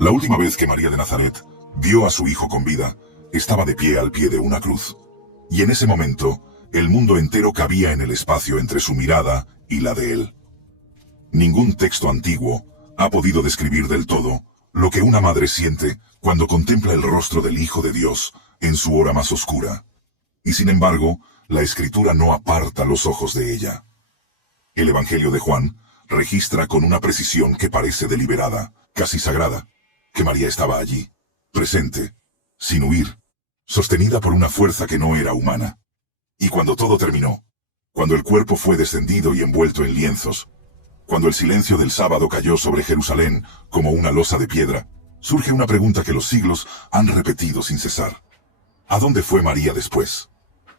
La última vez que María de Nazaret vio a su hijo con vida, estaba de pie al pie de una cruz. Y en ese momento, el mundo entero cabía en el espacio entre su mirada y la de él. Ningún texto antiguo ha podido describir del todo lo que una madre siente cuando contempla el rostro del Hijo de Dios en su hora más oscura. Y sin embargo, la Escritura no aparta los ojos de ella. El Evangelio de Juan registra con una precisión que parece deliberada, casi sagrada, que María estaba allí, presente, sin huir, sostenida por una fuerza que no era humana. Y cuando todo terminó, cuando el cuerpo fue descendido y envuelto en lienzos, cuando el silencio del sábado cayó sobre Jerusalén como una losa de piedra, surge una pregunta que los siglos han repetido sin cesar. ¿A dónde fue María después?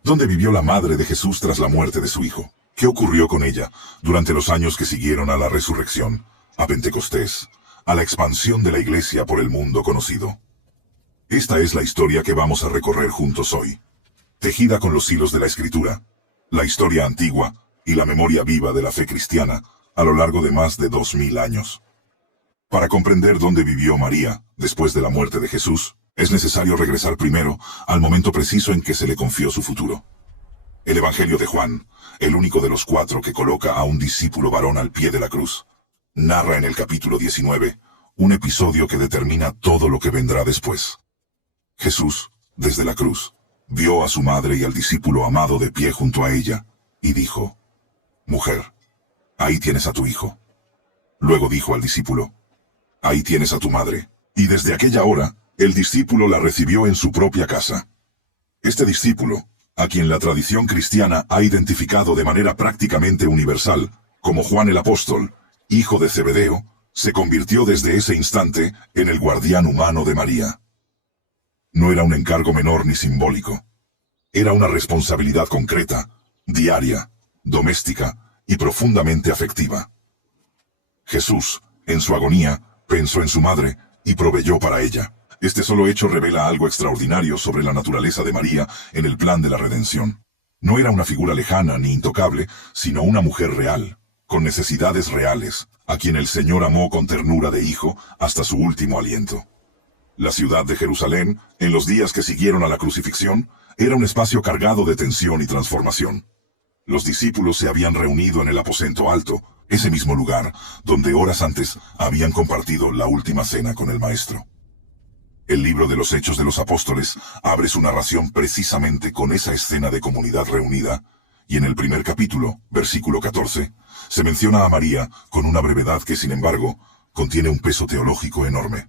¿Dónde vivió la madre de Jesús tras la muerte de su hijo? ¿Qué ocurrió con ella durante los años que siguieron a la resurrección, a Pentecostés, a la expansión de la Iglesia por el mundo conocido? Esta es la historia que vamos a recorrer juntos hoy, tejida con los hilos de la Escritura, la historia antigua y la memoria viva de la fe cristiana a lo largo de más de 2000 años. Para comprender dónde vivió María después de la muerte de Jesús, es necesario regresar primero al momento preciso en que se le confió su futuro. El Evangelio de Juan, el único de los 4 que coloca a un discípulo varón al pie de la cruz, narra en el capítulo 19 un episodio que determina todo lo que vendrá después. Jesús, desde la cruz, vio a su madre y al discípulo amado de pie junto a ella, y dijo: «Mujer, ahí tienes a tu hijo». Luego dijo al discípulo: «Ahí tienes a tu madre». Y desde aquella hora, el discípulo la recibió en su propia casa. Este discípulo, a quien la tradición cristiana ha identificado de manera prácticamente universal como Juan el Apóstol, hijo de Zebedeo, se convirtió desde ese instante en el guardián humano de María. No era un encargo menor ni simbólico. Era una responsabilidad concreta, diaria, doméstica y profundamente afectiva. Jesús, en su agonía, pensó en su madre y proveyó para ella. Este solo hecho revela algo extraordinario sobre la naturaleza de María en el plan de la redención. No era una figura lejana ni intocable, sino una mujer real, con necesidades reales, a quien el Señor amó con ternura de hijo hasta su último aliento. La ciudad de Jerusalén, en los días que siguieron a la crucifixión, era un espacio cargado de tensión y transformación. Los discípulos se habían reunido en el aposento alto, ese mismo lugar donde horas antes habían compartido la última cena con el Maestro. El libro de los Hechos de los Apóstoles abre su narración precisamente con esa escena de comunidad reunida, y en el primer capítulo, versículo 14, se menciona a María con una brevedad que, sin embargo, contiene un peso teológico enorme.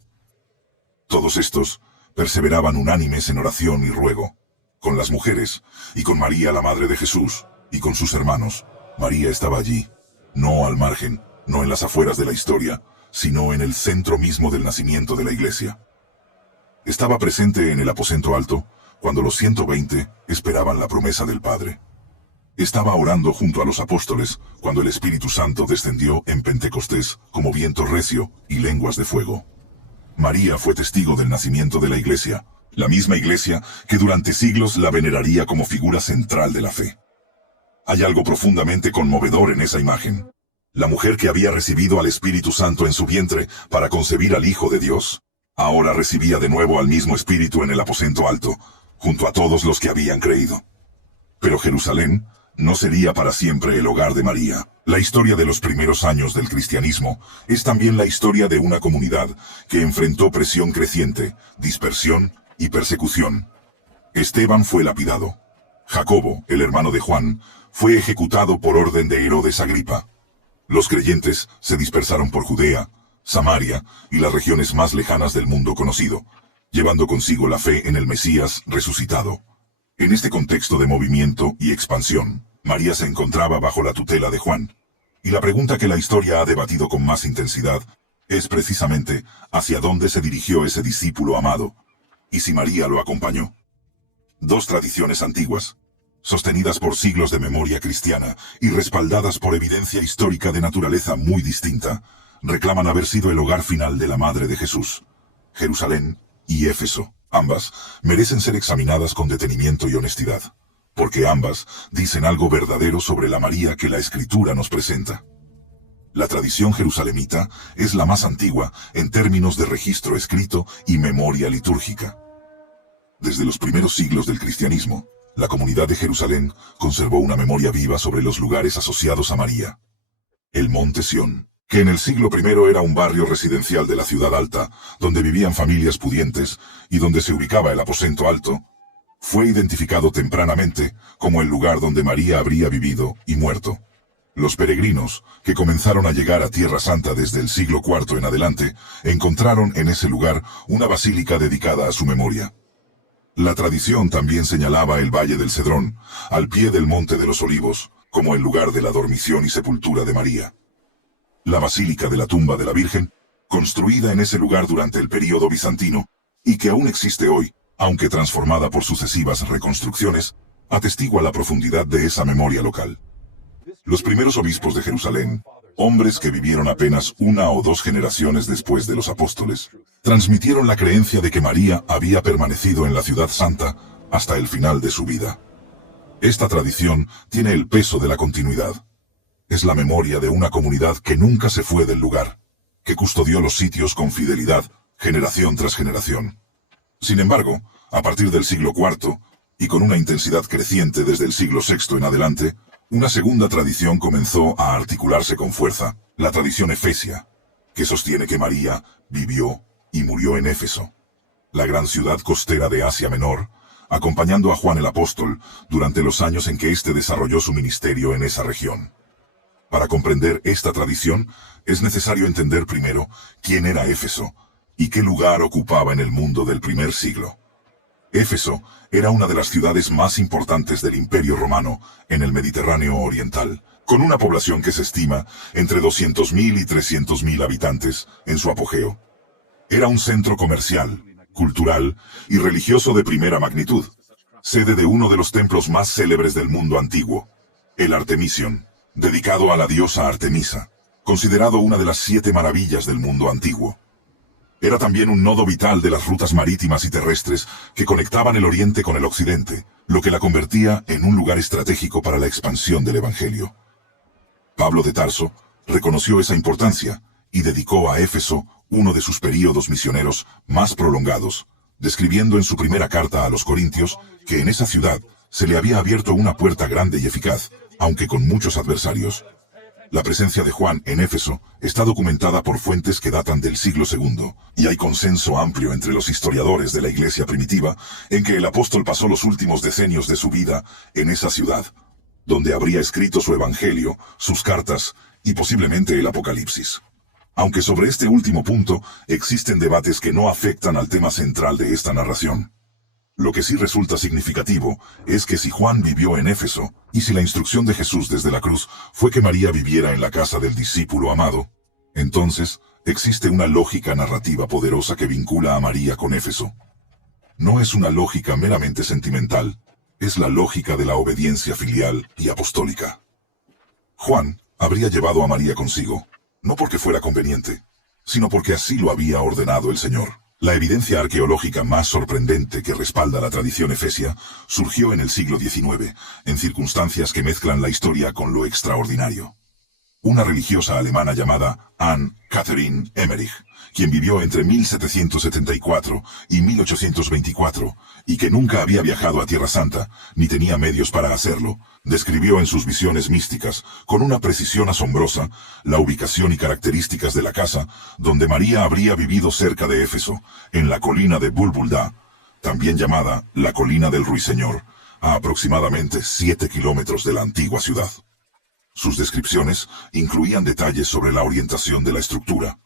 Todos estos perseveraban unánimes en oración y ruego, con las mujeres, y con María, la madre de Jesús, y con sus hermanos. María estaba allí, no al margen, no en las afueras de la historia, sino en el centro mismo del nacimiento de la Iglesia. Estaba presente en el aposento alto, cuando los 120 esperaban la promesa del Padre. Estaba orando junto a los apóstoles, cuando el Espíritu Santo descendió en Pentecostés como viento recio y lenguas de fuego. María fue testigo del nacimiento de la Iglesia, la misma Iglesia que durante siglos la veneraría como figura central de la fe. Hay algo profundamente conmovedor en esa imagen. La mujer que había recibido al Espíritu Santo en su vientre para concebir al Hijo de Dios, ahora recibía de nuevo al mismo Espíritu en el aposento alto, junto a todos los que habían creído. Pero Jerusalén no sería para siempre el hogar de María. La historia de los primeros años del cristianismo es también la historia de una comunidad que enfrentó presión creciente, dispersión y persecución. Esteban fue lapidado. Jacobo, el hermano de Juan, fue ejecutado por orden de Herodes Agripa. Los creyentes se dispersaron por Judea, Samaria y las regiones más lejanas del mundo conocido, llevando consigo la fe en el Mesías resucitado. En este contexto de movimiento y expansión, María se encontraba bajo la tutela de Juan. Y la pregunta que la historia ha debatido con más intensidad es precisamente hacia dónde se dirigió ese discípulo amado, y si María lo acompañó. Dos tradiciones antiguas, sostenidas por siglos de memoria cristiana y respaldadas por evidencia histórica de naturaleza muy distinta, reclaman haber sido el hogar final de la Madre de Jesús, Jerusalén y Éfeso. Ambas merecen ser examinadas con detenimiento y honestidad, porque ambas dicen algo verdadero sobre la María que la Escritura nos presenta. La tradición jerusalemita es la más antigua en términos de registro escrito y memoria litúrgica. Desde los primeros siglos del cristianismo, la comunidad de Jerusalén conservó una memoria viva sobre los lugares asociados a María. El Monte Sión, que en el siglo I era un barrio residencial de la ciudad alta, donde vivían familias pudientes y donde se ubicaba el aposento alto, fue identificado tempranamente como el lugar donde María habría vivido y muerto. Los peregrinos, que comenzaron a llegar a Tierra Santa desde el siglo IV en adelante, encontraron en ese lugar una basílica dedicada a su memoria. La tradición también señalaba el Valle del Cedrón, al pie del Monte de los Olivos, como el lugar de la dormición y sepultura de María. La Basílica de la Tumba de la Virgen, construida en ese lugar durante el período bizantino, y que aún existe hoy, aunque transformada por sucesivas reconstrucciones, atestigua la profundidad de esa memoria local. Los primeros obispos de Jerusalén, hombres que vivieron apenas una o dos generaciones después de los apóstoles, transmitieron la creencia de que María había permanecido en la ciudad santa hasta el final de su vida. Esta tradición tiene el peso de la continuidad. Es la memoria de una comunidad que nunca se fue del lugar, que custodió los sitios con fidelidad, generación tras generación. Sin embargo, a partir del siglo IV, y con una intensidad creciente desde el siglo VI en adelante, una segunda tradición comenzó a articularse con fuerza, la tradición efesia, que sostiene que María vivió y murió en Éfeso, la gran ciudad costera de Asia Menor, acompañando a Juan el Apóstol durante los años en que éste desarrolló su ministerio en esa región. Para comprender esta tradición, es necesario entender primero quién era Éfeso y qué lugar ocupaba en el mundo del primer siglo. Éfeso era una de las ciudades más importantes del Imperio Romano en el Mediterráneo Oriental, con una población que se estima entre 200.000 y 300.000 habitantes en su apogeo. Era un centro comercial, cultural y religioso de primera magnitud, sede de uno de los templos más célebres del mundo antiguo, el Artemision, dedicado a la diosa Artemisa, considerado una de las 7 maravillas del mundo antiguo. Era también un nodo vital de las rutas marítimas y terrestres que conectaban el Oriente con el Occidente, lo que la convertía en un lugar estratégico para la expansión del Evangelio. Pablo de Tarso reconoció esa importancia y dedicó a Éfeso uno de sus períodos misioneros más prolongados, describiendo en su primera carta a los Corintios que en esa ciudad se le había abierto una puerta grande y eficaz, aunque con muchos adversarios. La presencia de Juan en Éfeso está documentada por fuentes que datan del siglo II, y hay consenso amplio entre los historiadores de la Iglesia primitiva en que el apóstol pasó los últimos decenios de su vida en esa ciudad, donde habría escrito su Evangelio, sus cartas y posiblemente el Apocalipsis. Aunque sobre este último punto existen debates que no afectan al tema central de esta narración. Lo que sí resulta significativo es que si Juan vivió en Éfeso, y si la instrucción de Jesús desde la cruz fue que María viviera en la casa del discípulo amado, entonces existe una lógica narrativa poderosa que vincula a María con Éfeso. No es una lógica meramente sentimental, es la lógica de la obediencia filial y apostólica. Juan habría llevado a María consigo, no porque fuera conveniente, sino porque así lo había ordenado el Señor. La evidencia arqueológica más sorprendente que respalda la tradición efesia surgió en el siglo XIX, en circunstancias que mezclan la historia con lo extraordinario. Una religiosa alemana llamada Anne Catherine Emmerich, quien vivió entre 1774 y 1824, y que nunca había viajado a Tierra Santa, ni tenía medios para hacerlo, describió en sus visiones místicas, con una precisión asombrosa, la ubicación y características de la casa donde María habría vivido cerca de Éfeso, en la colina de Bulbulda, también llamada la colina del Ruiseñor, a aproximadamente 7 kilómetros de la antigua ciudad. Sus descripciones incluían detalles sobre la orientación de la estructura,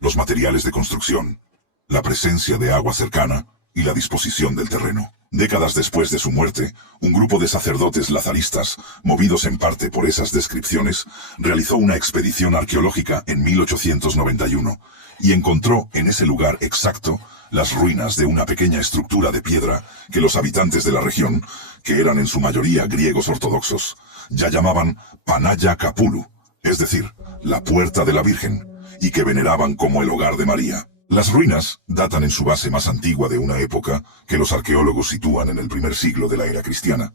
los materiales de construcción, la presencia de agua cercana y la disposición del terreno. Décadas después de su muerte, un grupo de sacerdotes lazaristas, movidos en parte por esas descripciones, realizó una expedición arqueológica en 1891 y encontró en ese lugar exacto las ruinas de una pequeña estructura de piedra que los habitantes de la región, que eran en su mayoría griegos ortodoxos, ya llamaban Panaya Kapulu, es decir, la Puerta de la Virgen, y que veneraban como el hogar de María. Las ruinas datan en su base más antigua de una época que los arqueólogos sitúan en el primer siglo de la era cristiana,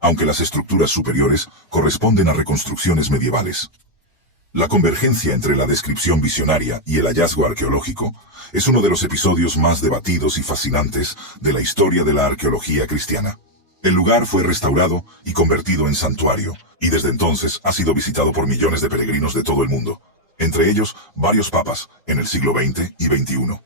aunque las estructuras superiores corresponden a reconstrucciones medievales. La convergencia entre la descripción visionaria y el hallazgo arqueológico es uno de los episodios más debatidos y fascinantes de la historia de la arqueología cristiana. El lugar fue restaurado y convertido en santuario, y desde entonces ha sido visitado por millones de peregrinos de todo el mundo, entre ellos varios papas en el siglo XX y XXI.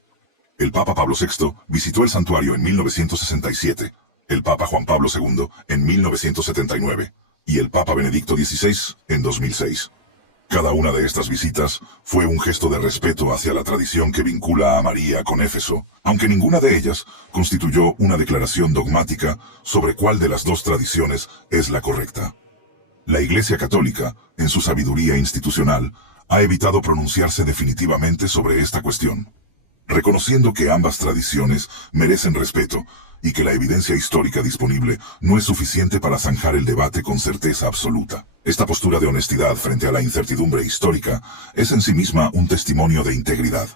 El Papa Pablo VI visitó el santuario en 1967, el Papa Juan Pablo II en 1979 y el Papa Benedicto XVI en 2006. Cada una de estas visitas fue un gesto de respeto hacia la tradición que vincula a María con Éfeso, aunque ninguna de ellas constituyó una declaración dogmática sobre cuál de las dos tradiciones es la correcta. La Iglesia Católica, en su sabiduría institucional, ha evitado pronunciarse definitivamente sobre esta cuestión, reconociendo que ambas tradiciones merecen respeto y que la evidencia histórica disponible no es suficiente para zanjar el debate con certeza absoluta. Esta postura de honestidad frente a la incertidumbre histórica es en sí misma un testimonio de integridad.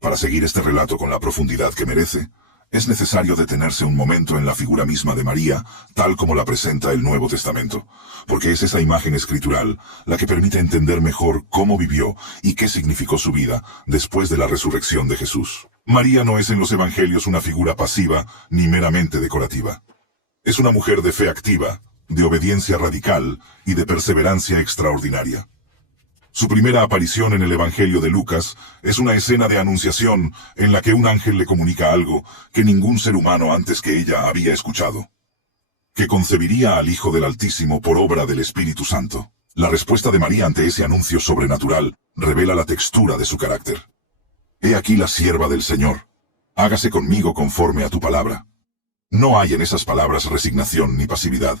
Para seguir este relato con la profundidad que merece, es necesario detenerse un momento en la figura misma de María, tal como la presenta el Nuevo Testamento, porque es esa imagen escritural la que permite entender mejor cómo vivió y qué significó su vida después de la resurrección de Jesús. María no es en los Evangelios una figura pasiva ni meramente decorativa. Es una mujer de fe activa, de obediencia radical y de perseverancia extraordinaria. Su primera aparición en el Evangelio de Lucas es una escena de anunciación en la que un ángel le comunica algo que ningún ser humano antes que ella había escuchado: que concebiría al Hijo del Altísimo por obra del Espíritu Santo. La respuesta de María ante ese anuncio sobrenatural revela la textura de su carácter. He aquí la sierva del Señor. Hágase conmigo conforme a tu palabra. No hay en esas palabras resignación ni pasividad.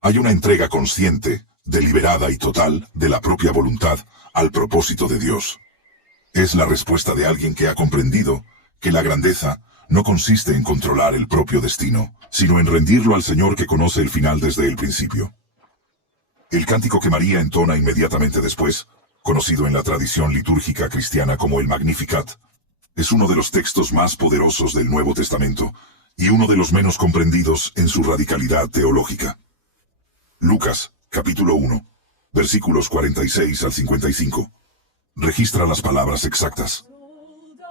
Hay una entrega consciente, deliberada y total de la propia voluntad al propósito de Dios. Es la respuesta de alguien que ha comprendido que la grandeza no consiste en controlar el propio destino, sino en rendirlo al Señor que conoce el final desde el principio. El cántico que María entona inmediatamente después, conocido en la tradición litúrgica cristiana como el Magnificat, es uno de los textos más poderosos del Nuevo Testamento y uno de los menos comprendidos en su radicalidad teológica. Lucas, capítulo 1, versículos 46 al 55, registra las palabras exactas.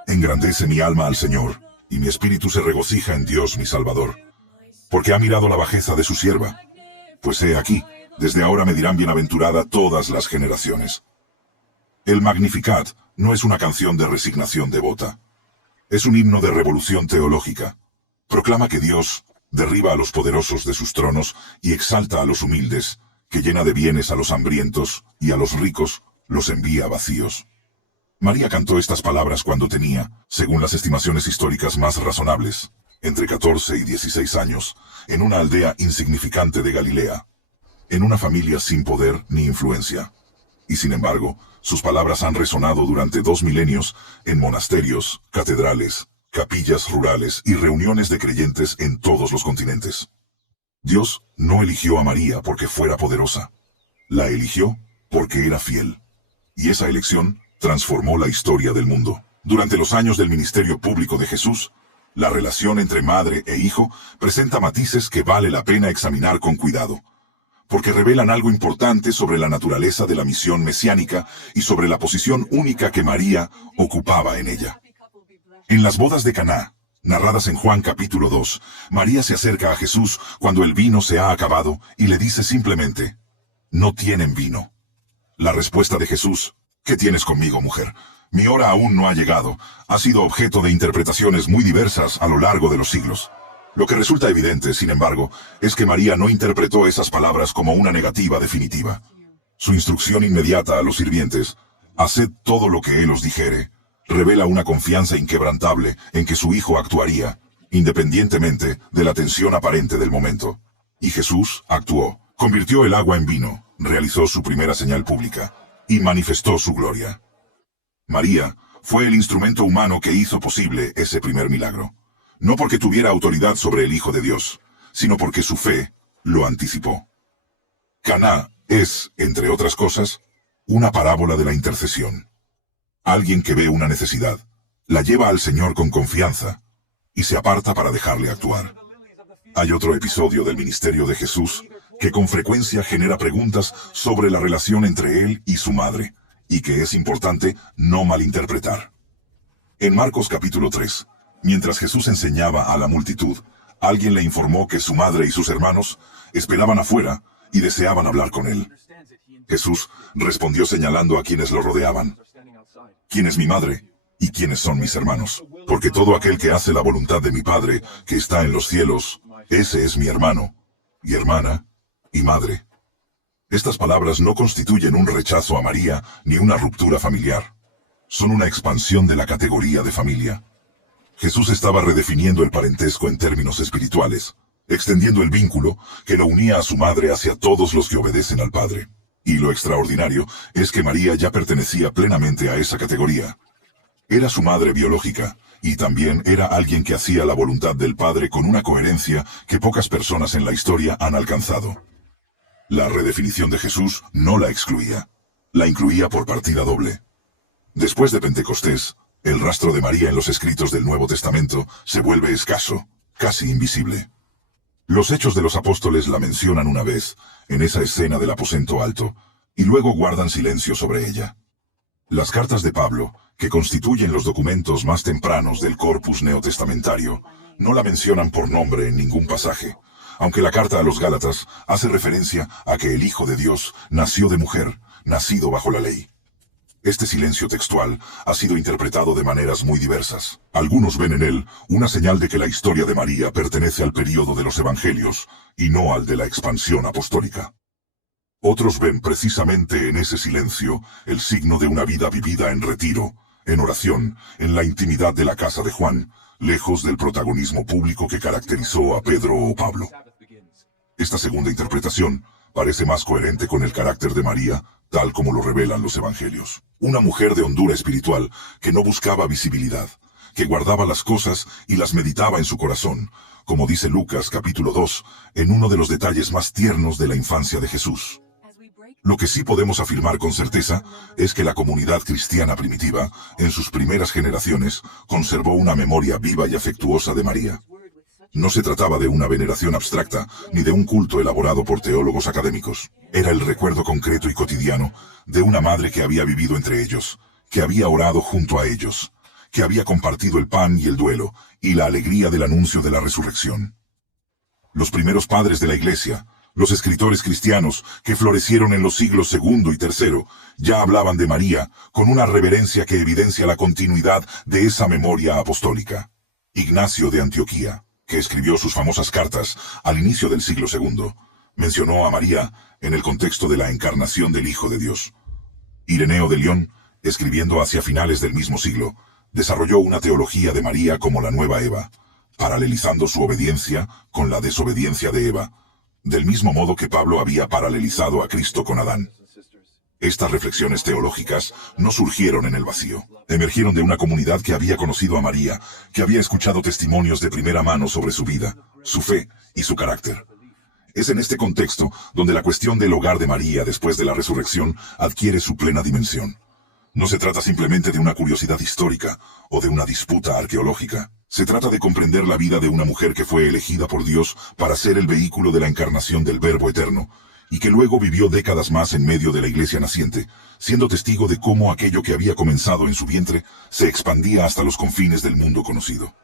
Engrandece mi alma al Señor, y mi espíritu se regocija en Dios mi Salvador, porque ha mirado la bajeza de su sierva. Pues he aquí, desde ahora me dirán bienaventurada todas las generaciones. El Magnificat no es una canción de resignación devota. Es un himno de revolución teológica. Proclama que Dios derriba a los poderosos de sus tronos y exalta a los humildes, que llena de bienes a los hambrientos y a los ricos los envía vacíos. María cantó estas palabras cuando tenía, según las estimaciones históricas más razonables, entre 14 y 16 años, en una aldea insignificante de Galilea, en una familia sin poder ni influencia. Y sin embargo, sus palabras han resonado durante 2 milenios en monasterios, catedrales, capillas rurales y reuniones de creyentes en todos los continentes. Dios no eligió a María porque fuera poderosa. La eligió porque era fiel. Y esa elección transformó la historia del mundo. Durante los años del ministerio público de Jesús, la relación entre madre e hijo presenta matices que vale la pena examinar con cuidado, porque revelan algo importante sobre la naturaleza de la misión mesiánica y sobre la posición única que María ocupaba en ella. En las bodas de Caná, narradas en Juan capítulo 2, María se acerca a Jesús cuando el vino se ha acabado y le dice simplemente: «No tienen vino». La respuesta de Jesús: «¿Qué tienes conmigo, mujer? Mi hora aún no ha llegado», ha sido objeto de interpretaciones muy diversas a lo largo de los siglos. Lo que resulta evidente, sin embargo, es que María no interpretó esas palabras como una negativa definitiva. Su instrucción inmediata a los sirvientes: «Haced todo lo que él os dijere», revela una confianza inquebrantable en que su hijo actuaría, independientemente de la tensión aparente del momento. Y Jesús actuó, convirtió el agua en vino, realizó su primera señal pública, y manifestó su gloria. María fue el instrumento humano que hizo posible ese primer milagro, no porque tuviera autoridad sobre el Hijo de Dios, sino porque su fe lo anticipó. Caná es, entre otras cosas, una parábola de la intercesión. Alguien que ve una necesidad, la lleva al Señor con confianza y se aparta para dejarle actuar. Hay otro episodio del ministerio de Jesús que con frecuencia genera preguntas sobre la relación entre él y su madre, y que es importante no malinterpretar. En Marcos capítulo 3, mientras Jesús enseñaba a la multitud, alguien le informó que su madre y sus hermanos esperaban afuera y deseaban hablar con él. Jesús respondió señalando a quienes lo rodeaban: ¿Quién es mi madre y quiénes son mis hermanos? Porque todo aquel que hace la voluntad de mi Padre, que está en los cielos, ese es mi hermano, y hermana, y madre. Estas palabras no constituyen un rechazo a María ni una ruptura familiar. Son una expansión de la categoría de familia. Jesús estaba redefiniendo el parentesco en términos espirituales, extendiendo el vínculo que lo unía a su madre hacia todos los que obedecen al Padre. Y lo extraordinario es que María ya pertenecía plenamente a esa categoría. Era su madre biológica, y también era alguien que hacía la voluntad del Padre con una coherencia que pocas personas en la historia han alcanzado. La redefinición de Jesús no la excluía, la incluía por partida doble. Después de Pentecostés, el rastro de María en los escritos del Nuevo Testamento se vuelve escaso, casi invisible. Los Hechos de los Apóstoles la mencionan una vez, en esa escena del aposento alto, y luego guardan silencio sobre ella. Las cartas de Pablo, que constituyen los documentos más tempranos del corpus neotestamentario, no la mencionan por nombre en ningún pasaje, aunque la carta a los Gálatas hace referencia a que el Hijo de Dios nació de mujer, nacido bajo la ley. Este silencio textual ha sido interpretado de maneras muy diversas. Algunos ven en él una señal de que la historia de María pertenece al período de los Evangelios y no al de la expansión apostólica. Otros ven precisamente en ese silencio el signo de una vida vivida en retiro, en oración, en la intimidad de la casa de Juan, lejos del protagonismo público que caracterizó a Pedro o Pablo. Esta segunda interpretación parece más coherente con el carácter de María, tal como lo revelan los Evangelios. Una mujer de hondura espiritual que no buscaba visibilidad, que guardaba las cosas y las meditaba en su corazón, como dice Lucas capítulo 2, en uno de los detalles más tiernos de la infancia de Jesús. Lo que sí podemos afirmar con certeza es que la comunidad cristiana primitiva, en sus primeras generaciones, conservó una memoria viva y afectuosa de María. No se trataba de una veneración abstracta, ni de un culto elaborado por teólogos académicos. Era el recuerdo concreto y cotidiano de una madre que había vivido entre ellos, que había orado junto a ellos, que había compartido el pan y el duelo, y la alegría del anuncio de la resurrección. Los primeros padres de la Iglesia, los escritores cristianos que florecieron en los siglos II y III, ya hablaban de María con una reverencia que evidencia la continuidad de esa memoria apostólica. Ignacio de Antioquía, que escribió sus famosas cartas al inicio del siglo II, mencionó a María en el contexto de la encarnación del Hijo de Dios. Ireneo de León, escribiendo hacia finales del mismo siglo, desarrolló una teología de María como la nueva Eva, paralelizando su obediencia con la desobediencia de Eva, del mismo modo que Pablo había paralelizado a Cristo con Adán. Estas reflexiones teológicas no surgieron en el vacío. Emergieron de una comunidad que había conocido a María, que había escuchado testimonios de primera mano sobre su vida, su fe y su carácter. Es en este contexto donde la cuestión del hogar de María después de la resurrección adquiere su plena dimensión. No se trata simplemente de una curiosidad histórica o de una disputa arqueológica. Se trata de comprender la vida de una mujer que fue elegida por Dios para ser el vehículo de la encarnación del Verbo eterno, y que luego vivió décadas más en medio de la iglesia naciente, siendo testigo de cómo aquello que había comenzado en su vientre se expandía hasta los confines del mundo conocido.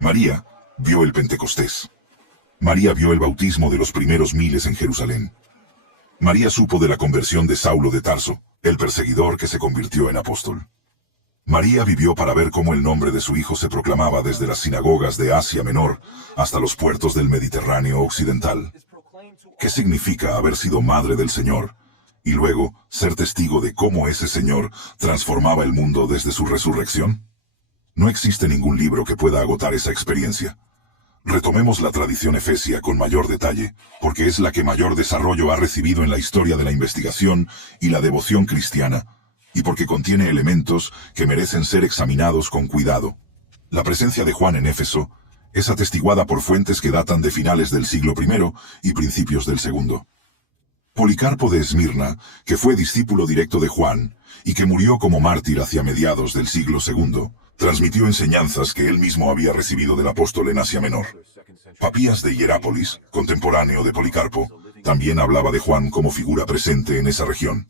María vio el Pentecostés. María vio el bautismo de los primeros miles en Jerusalén. María supo de la conversión de Saulo de Tarso, el perseguidor que se convirtió en apóstol. María vivió para ver cómo el nombre de su hijo se proclamaba desde las sinagogas de Asia Menor hasta los puertos del Mediterráneo occidental. ¿Qué significa haber sido madre del Señor, y luego ser testigo de cómo ese Señor transformaba el mundo desde su resurrección? No existe ningún libro que pueda agotar esa experiencia. Retomemos la tradición efesia con mayor detalle, porque es la que mayor desarrollo ha recibido en la historia de la investigación y la devoción cristiana, y porque contiene elementos que merecen ser examinados con cuidado. La presencia de Juan en Éfeso es atestiguada por fuentes que datan de finales del siglo I y principios del II. Policarpo de Esmirna, que fue discípulo directo de Juan, y que murió como mártir hacia mediados del siglo II, transmitió enseñanzas que él mismo había recibido del apóstol en Asia Menor. Papías de Hierápolis, contemporáneo de Policarpo, También hablaba de Juan como figura presente en esa región.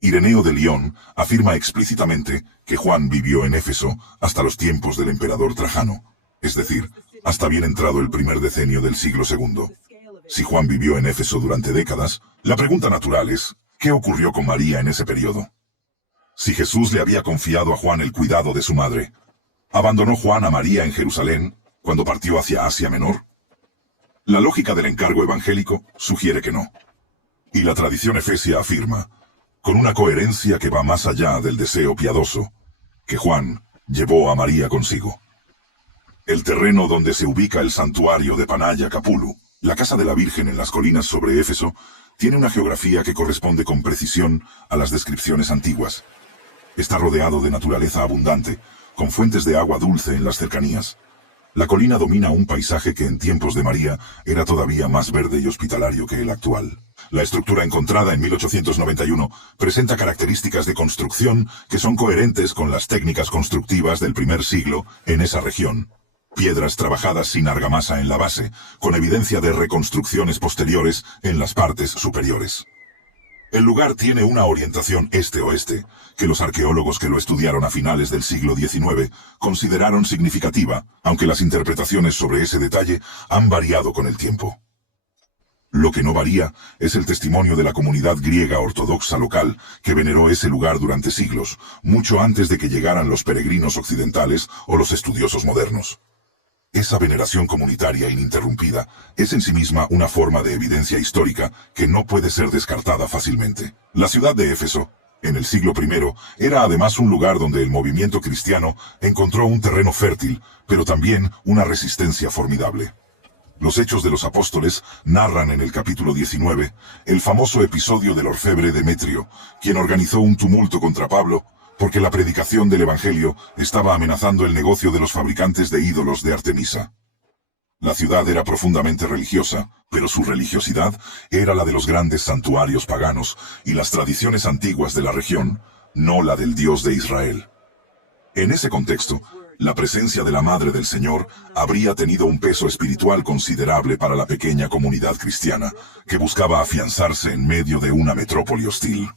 Ireneo de Lyon afirma explícitamente que Juan vivió en Éfeso hasta los tiempos del emperador Trajano, es decir, hasta bien entrado el primer decenio del siglo II. Si Juan vivió en Éfeso durante décadas, la pregunta natural es, ¿qué ocurrió con María en ese periodo? Si Jesús le había confiado a Juan el cuidado de su madre, ¿abandonó Juan a María en Jerusalén cuando partió hacia Asia Menor? La lógica del encargo evangélico sugiere que no. Y la tradición efesia afirma, con una coherencia que va más allá del deseo piadoso, que Juan llevó a María consigo. El terreno donde se ubica el santuario de Panaya Capulu, la casa de la Virgen en las colinas sobre Éfeso, tiene una geografía que corresponde con precisión a las descripciones antiguas. Está rodeado de naturaleza abundante, con fuentes de agua dulce en las cercanías. La colina domina un paisaje que en tiempos de María era todavía más verde y hospitalario que el actual. La estructura encontrada en 1891 presenta características de construcción que son coherentes con las técnicas constructivas del primer siglo en esa región. Piedras trabajadas sin argamasa en la base, con evidencia de reconstrucciones posteriores en las partes superiores. El lugar tiene una orientación este-oeste, que los arqueólogos que lo estudiaron a finales del siglo XIX consideraron significativa, aunque las interpretaciones sobre ese detalle han variado con el tiempo. Lo que no varía es el testimonio de la comunidad griega ortodoxa local que veneró ese lugar durante siglos, mucho antes de que llegaran los peregrinos occidentales o los estudiosos modernos. Esa veneración comunitaria ininterrumpida es en sí misma una forma de evidencia histórica que no puede ser descartada fácilmente. La ciudad de Éfeso, en el siglo I, era además un lugar donde el movimiento cristiano encontró un terreno fértil, pero también una resistencia formidable. Los Hechos de los Apóstoles narran en el capítulo 19 el famoso episodio del orfebre Demetrio, quien organizó un tumulto contra Pablo, porque la predicación del Evangelio estaba amenazando el negocio de los fabricantes de ídolos de Artemisa. La ciudad era profundamente religiosa, pero su religiosidad era la de los grandes santuarios paganos y las tradiciones antiguas de la región, no la del Dios de Israel. En ese contexto, la presencia de la Madre del Señor habría tenido un peso espiritual considerable para la pequeña comunidad cristiana, que buscaba afianzarse en medio de una metrópoli hostil.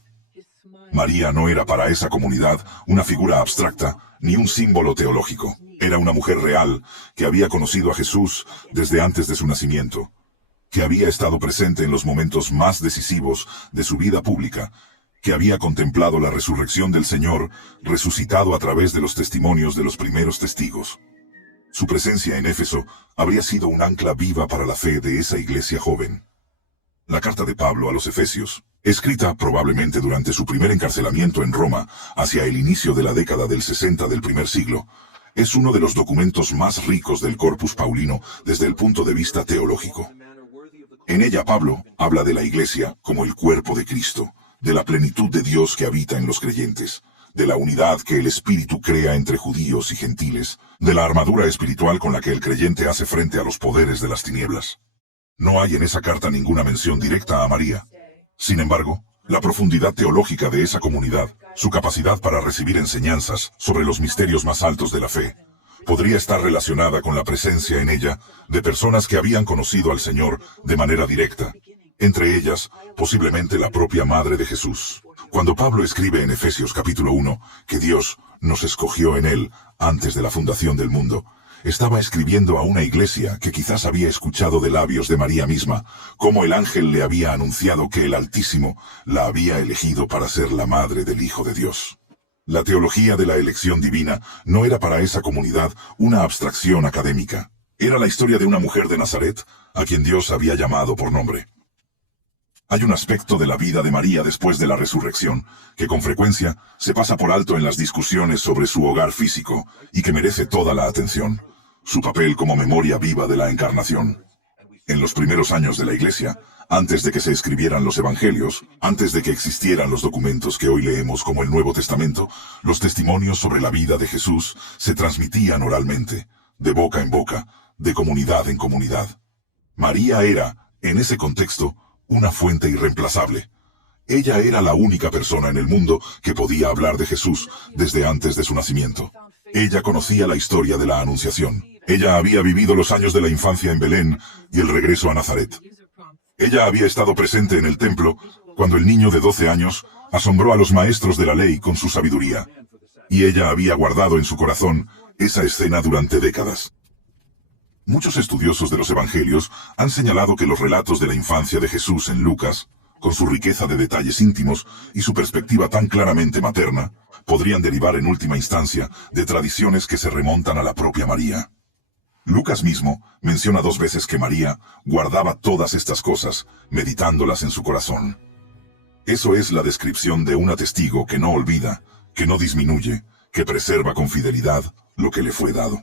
María no era para esa comunidad una figura abstracta ni un símbolo teológico. Era una mujer real que había conocido a Jesús desde antes de su nacimiento, que había estado presente en los momentos más decisivos de su vida pública, que había contemplado la resurrección del Señor resucitado a través de los testimonios de los primeros testigos. Su presencia en Éfeso habría sido un ancla viva para la fe de esa iglesia joven. La carta de Pablo a los Efesios, escrita probablemente durante su primer encarcelamiento en Roma, hacia el inicio de la década del 60 del primer siglo, es uno de los documentos más ricos del Corpus Paulino desde el punto de vista teológico. En ella Pablo habla de la Iglesia como el cuerpo de Cristo, de la plenitud de Dios que habita en los creyentes, de la unidad que el Espíritu crea entre judíos y gentiles, de la armadura espiritual con la que el creyente hace frente a los poderes de las tinieblas. No hay en esa carta ninguna mención directa a María. Sin embargo, la profundidad teológica de esa comunidad, su capacidad para recibir enseñanzas sobre los misterios más altos de la fe, podría estar relacionada con la presencia en ella de personas que habían conocido al Señor de manera directa, entre ellas, posiblemente la propia Madre de Jesús. Cuando Pablo escribe en Efesios capítulo 1 que Dios nos escogió en él antes de la fundación del mundo, estaba escribiendo a una iglesia que quizás había escuchado de labios de María misma, cómo el ángel le había anunciado que el Altísimo la había elegido para ser la madre del Hijo de Dios. La teología de la elección divina no era para esa comunidad una abstracción académica. Era la historia de una mujer de Nazaret, a quien Dios había llamado por nombre. Hay un aspecto de la vida de María después de la resurrección, que con frecuencia se pasa por alto en las discusiones sobre su hogar físico, y que merece toda la atención: su papel como memoria viva de la encarnación. En los primeros años de la Iglesia, antes de que se escribieran los Evangelios, antes de que existieran los documentos que hoy leemos como el Nuevo Testamento, los testimonios sobre la vida de Jesús se transmitían oralmente, de boca en boca, de comunidad en comunidad. María era, en ese contexto, una fuente irreemplazable. Ella era la única persona en el mundo que podía hablar de Jesús desde antes de su nacimiento. Ella conocía la historia de la Anunciación. Ella había vivido los años de la infancia en Belén y el regreso a Nazaret. Ella había estado presente en el templo cuando el niño de 12 años asombró a los maestros de la ley con su sabiduría, y ella había guardado en su corazón esa escena durante décadas. Muchos estudiosos de los evangelios han señalado que los relatos de la infancia de Jesús en Lucas, con su riqueza de detalles íntimos y su perspectiva tan claramente materna, podrían derivar en última instancia de tradiciones que se remontan a la propia María. Lucas mismo menciona 2 veces que María guardaba todas estas cosas, meditándolas en su corazón. Eso es la descripción de una testigo que no olvida, que no disminuye, que preserva con fidelidad lo que le fue dado.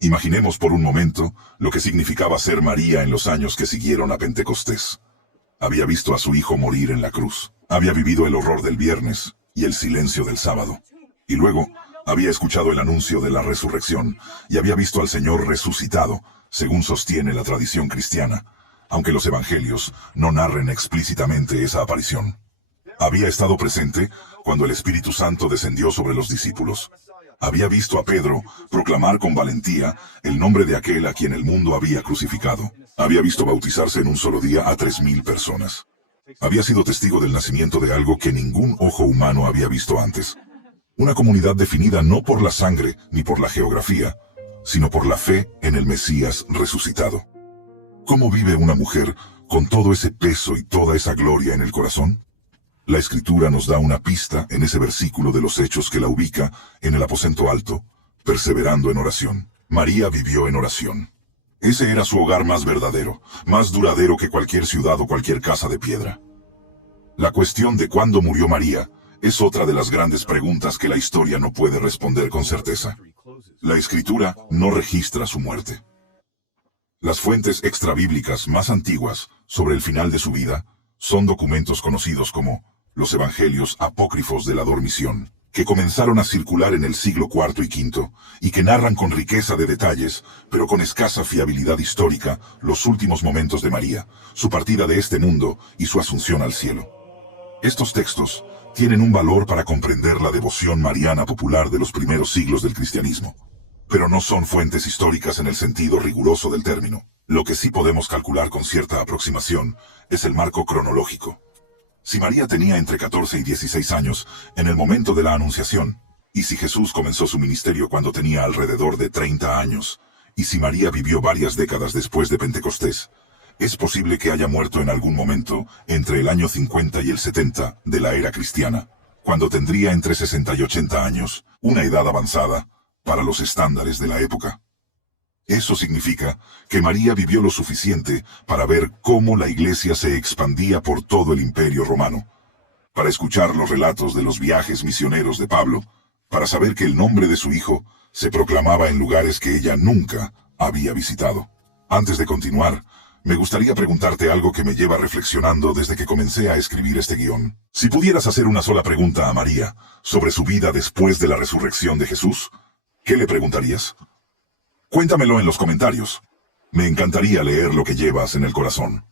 Imaginemos por un momento lo que significaba ser María en los años que siguieron a Pentecostés. Había visto a su hijo morir en la cruz, había vivido el horror del viernes y el silencio del sábado, y luego había escuchado el anuncio de la resurrección y había visto al Señor resucitado, según sostiene la tradición cristiana, aunque los evangelios no narren explícitamente esa aparición. Había estado presente cuando el Espíritu Santo descendió sobre los discípulos. Había visto a Pedro proclamar con valentía el nombre de aquel a quien el mundo había crucificado. Había visto bautizarse en un solo día a 3.000 personas. Había sido testigo del nacimiento de algo que ningún ojo humano había visto antes. Una comunidad definida no por la sangre ni por la geografía, sino por la fe en el Mesías resucitado. ¿Cómo vive una mujer con todo ese peso y toda esa gloria en el corazón? La Escritura nos da una pista en ese versículo de los Hechos que la ubica en el aposento alto, perseverando en oración. María vivió en oración. Ese era su hogar más verdadero, más duradero que cualquier ciudad o cualquier casa de piedra. La cuestión de cuándo murió María es otra de las grandes preguntas que la historia no puede responder con certeza. La Escritura no registra su muerte. Las fuentes extrabíblicas más antiguas sobre el final de su vida son documentos conocidos como los Evangelios apócrifos de la dormición, que comenzaron a circular en el siglo IV y V, y que narran con riqueza de detalles, pero con escasa fiabilidad histórica, los últimos momentos de María, su partida de este mundo y su asunción al cielo. Estos textos tienen un valor para comprender la devoción mariana popular de los primeros siglos del cristianismo, pero no son fuentes históricas en el sentido riguroso del término. Lo que sí podemos calcular con cierta aproximación es el marco cronológico. Si María tenía entre 14 y 16 años en el momento de la Anunciación, y si Jesús comenzó su ministerio cuando tenía alrededor de 30 años, y si María vivió varias décadas después de Pentecostés, es posible que haya muerto en algún momento entre el año 50 y el 70 de la era cristiana, cuando tendría entre 60 y 80 años, una edad avanzada para los estándares de la época. Eso significa que María vivió lo suficiente para ver cómo la Iglesia se expandía por todo el Imperio Romano, para escuchar los relatos de los viajes misioneros de Pablo, para saber que el nombre de su hijo se proclamaba en lugares que ella nunca había visitado. Antes de continuar, me gustaría preguntarte algo que me lleva reflexionando desde que comencé a escribir este guión. Si pudieras hacer una sola pregunta a María sobre su vida después de la resurrección de Jesús, ¿qué le preguntarías? Cuéntamelo en los comentarios. Me encantaría leer lo que llevas en el corazón.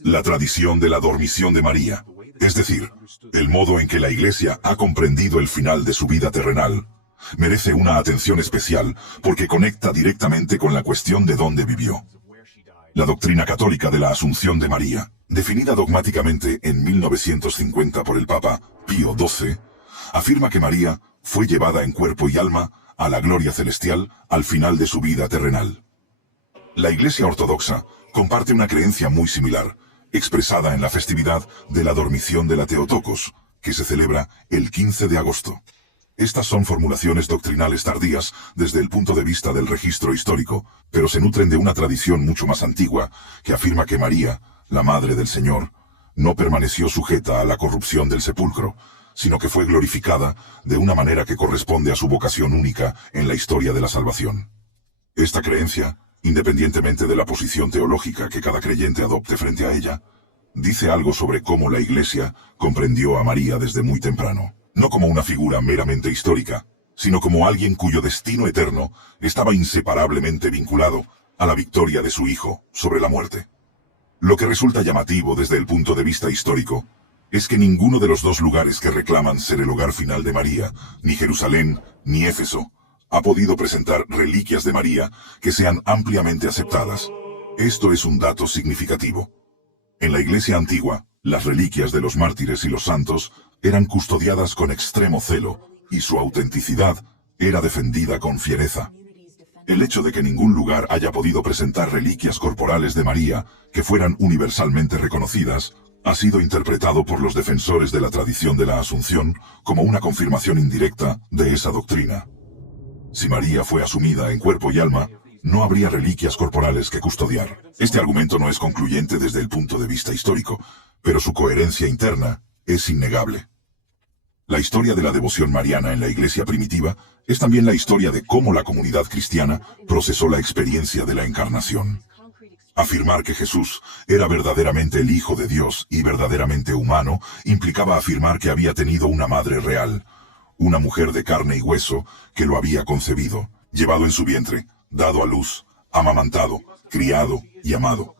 La tradición de la dormición de María, es decir, el modo en que la Iglesia ha comprendido el final de su vida terrenal, merece una atención especial porque conecta directamente con la cuestión de dónde vivió. La doctrina católica de la Asunción de María, definida dogmáticamente en 1950 por el Papa Pío XII, afirma que María fue llevada en cuerpo y alma a la gloria celestial al final de su vida terrenal. La Iglesia Ortodoxa comparte una creencia muy similar, expresada en la festividad de la Dormición de la Theotokos, que se celebra el 15 de agosto. Estas son formulaciones doctrinales tardías desde el punto de vista del registro histórico, pero se nutren de una tradición mucho más antigua que afirma que María, la Madre del Señor, no permaneció sujeta a la corrupción del sepulcro, sino que fue glorificada de una manera que corresponde a su vocación única en la historia de la salvación. Esta creencia, independientemente de la posición teológica que cada creyente adopte frente a ella, dice algo sobre cómo la Iglesia comprendió a María desde muy temprano, no como una figura meramente histórica, sino como alguien cuyo destino eterno estaba inseparablemente vinculado a la victoria de su Hijo sobre la muerte. Lo que resulta llamativo desde el punto de vista histórico es que ninguno de los dos lugares que reclaman ser el hogar final de María, ni Jerusalén, ni Éfeso, ha podido presentar reliquias de María que sean ampliamente aceptadas. Esto es un dato significativo. En la iglesia antigua, las reliquias de los mártires y los santos eran custodiadas con extremo celo, y su autenticidad era defendida con fiereza. El hecho de que ningún lugar haya podido presentar reliquias corporales de María que fueran universalmente reconocidas, ha sido interpretado por los defensores de la tradición de la Asunción como una confirmación indirecta de esa doctrina. Si María fue asumida en cuerpo y alma, no habría reliquias corporales que custodiar. Este argumento no es concluyente desde el punto de vista histórico, pero su coherencia interna es innegable. La historia de la devoción mariana en la iglesia primitiva es también la historia de cómo la comunidad cristiana procesó la experiencia de la encarnación. Afirmar que Jesús era verdaderamente el Hijo de Dios y verdaderamente humano implicaba afirmar que había tenido una madre real, una mujer de carne y hueso que lo había concebido, llevado en su vientre, dado a luz, amamantado, criado y amado.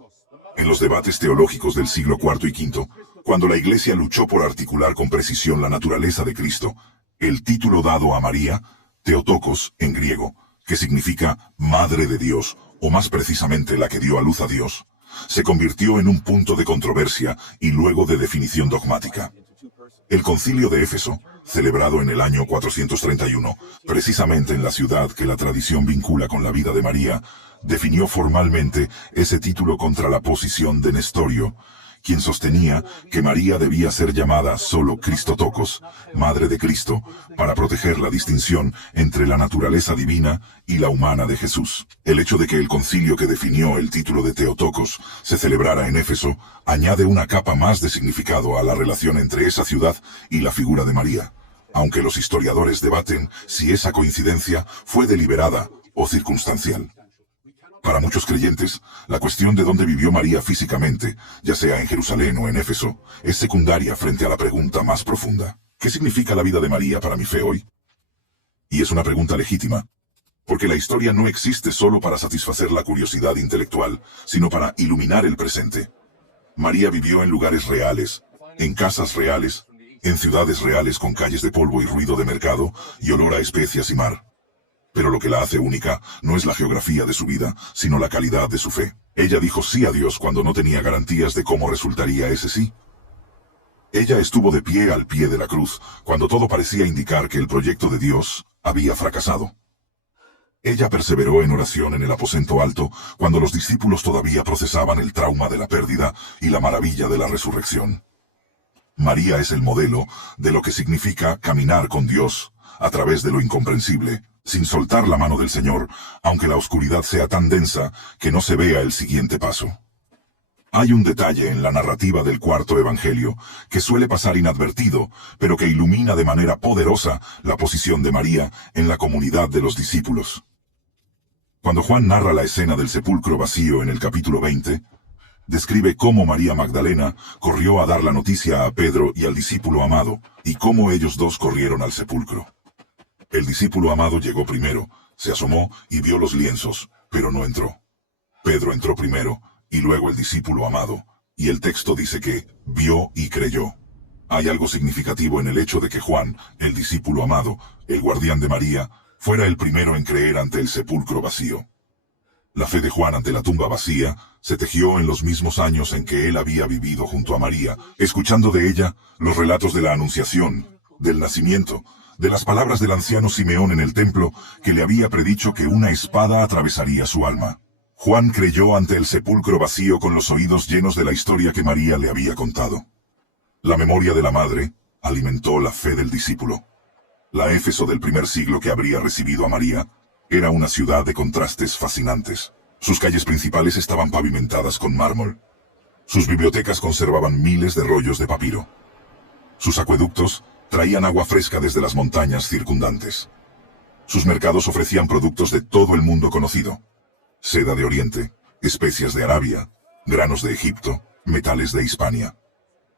En los debates teológicos del siglo IV y V, cuando la Iglesia luchó por articular con precisión la naturaleza de Cristo, el título dado a María, Theotokos en griego, que significa Madre de Dios, o más precisamente la que dio a luz a Dios, se convirtió en un punto de controversia y luego de definición dogmática. El Concilio de Éfeso, celebrado en el año 431, precisamente en la ciudad que la tradición vincula con la vida de María, definió formalmente ese título contra la posición de Nestorio, quien sostenía que María debía ser llamada solo Christotokos, Madre de Cristo, para proteger la distinción entre la naturaleza divina y la humana de Jesús. El hecho de que el concilio que definió el título de Theotokos se celebrara en Éfeso añade una capa más de significado a la relación entre esa ciudad y la figura de María, aunque los historiadores debaten si esa coincidencia fue deliberada o circunstancial. Para muchos creyentes, la cuestión de dónde vivió María físicamente, ya sea en Jerusalén o en Éfeso, es secundaria frente a la pregunta más profunda. ¿Qué significa la vida de María para mi fe hoy? Y es una pregunta legítima, porque la historia no existe solo para satisfacer la curiosidad intelectual, sino para iluminar el presente. María vivió en lugares reales, en casas reales, en ciudades reales con calles de polvo y ruido de mercado, y olor a especias y mar. Pero lo que la hace única no es la geografía de su vida, sino la calidad de su fe. Ella dijo sí a Dios cuando no tenía garantías de cómo resultaría ese sí. Ella estuvo de pie al pie de la cruz, cuando todo parecía indicar que el proyecto de Dios había fracasado. Ella perseveró en oración en el aposento alto, cuando los discípulos todavía procesaban el trauma de la pérdida y la maravilla de la resurrección. María es el modelo de lo que significa caminar con Dios, a través de lo incomprensible, sin soltar la mano del Señor, aunque la oscuridad sea tan densa que no se vea el siguiente paso. Hay un detalle en la narrativa del cuarto evangelio que suele pasar inadvertido, pero que ilumina de manera poderosa la posición de María en la comunidad de los discípulos. Cuando Juan narra la escena del sepulcro vacío en el capítulo 20, describe cómo María Magdalena corrió a dar la noticia a Pedro y al discípulo amado, y cómo ellos dos corrieron al sepulcro. El discípulo amado llegó primero, se asomó y vio los lienzos, pero no entró. Pedro entró primero, y luego el discípulo amado, y el texto dice que vio y creyó. Hay algo significativo en el hecho de que Juan, el discípulo amado, el guardián de María, fuera el primero en creer ante el sepulcro vacío. La fe de Juan ante la tumba vacía se tejió en los mismos años en que él había vivido junto a María, escuchando de ella los relatos de la Anunciación, del nacimiento, de las palabras del anciano Simeón en el templo, que le había predicho que una espada atravesaría su alma. Juan creyó ante el sepulcro vacío con los oídos llenos de la historia que María le había contado. La memoria de la madre alimentó la fe del discípulo. La Éfeso del primer siglo que habría recibido a María era una ciudad de contrastes fascinantes. Sus calles principales estaban pavimentadas con mármol. Sus bibliotecas conservaban miles de rollos de papiro. Sus acueductos traían agua fresca desde las montañas circundantes. Sus mercados ofrecían productos de todo el mundo conocido: seda de Oriente, especias de Arabia, granos de Egipto, metales de Hispania.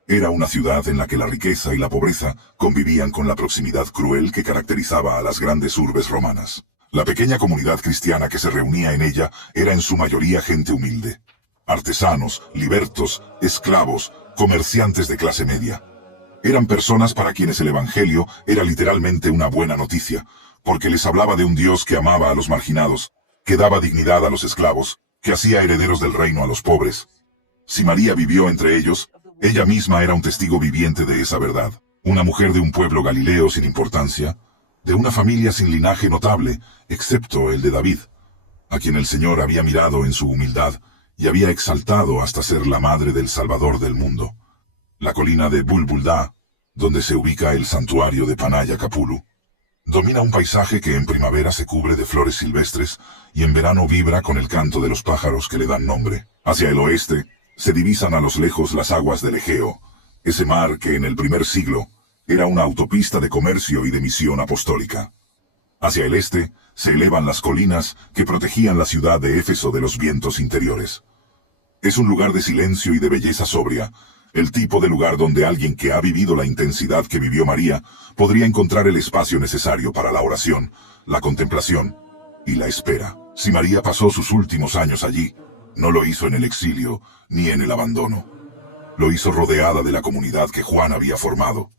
Era una ciudad en la que la riqueza y la pobreza convivían con la proximidad cruel que caracterizaba a las grandes urbes romanas. La pequeña comunidad cristiana que se reunía en ella era en su mayoría gente humilde: artesanos, libertos, esclavos, comerciantes de clase media. Eran personas para quienes el Evangelio era literalmente una buena noticia, porque les hablaba de un Dios que amaba a los marginados, que daba dignidad a los esclavos, que hacía herederos del reino a los pobres. Si María vivió entre ellos, ella misma era un testigo viviente de esa verdad. Una mujer de un pueblo galileo sin importancia, de una familia sin linaje notable, excepto el de David, a quien el Señor había mirado en su humildad y había exaltado hasta ser la madre del Salvador del mundo. La colina de Bulbulda, donde se ubica el santuario de Panaya Kapulu, domina un paisaje que en primavera se cubre de flores silvestres y en verano vibra con el canto de los pájaros que le dan nombre. Hacia el oeste, se divisan a los lejos las aguas del Egeo, ese mar que en el primer siglo era una autopista de comercio y de misión apostólica. Hacia el este, se elevan las colinas que protegían la ciudad de Éfeso de los vientos interiores. Es un lugar de silencio y de belleza sobria, el tipo de lugar donde alguien que ha vivido la intensidad que vivió María podría encontrar el espacio necesario para la oración, la contemplación y la espera. Si María pasó sus últimos años allí, no lo hizo en el exilio ni en el abandono. Lo hizo rodeada de la comunidad que Juan había formado,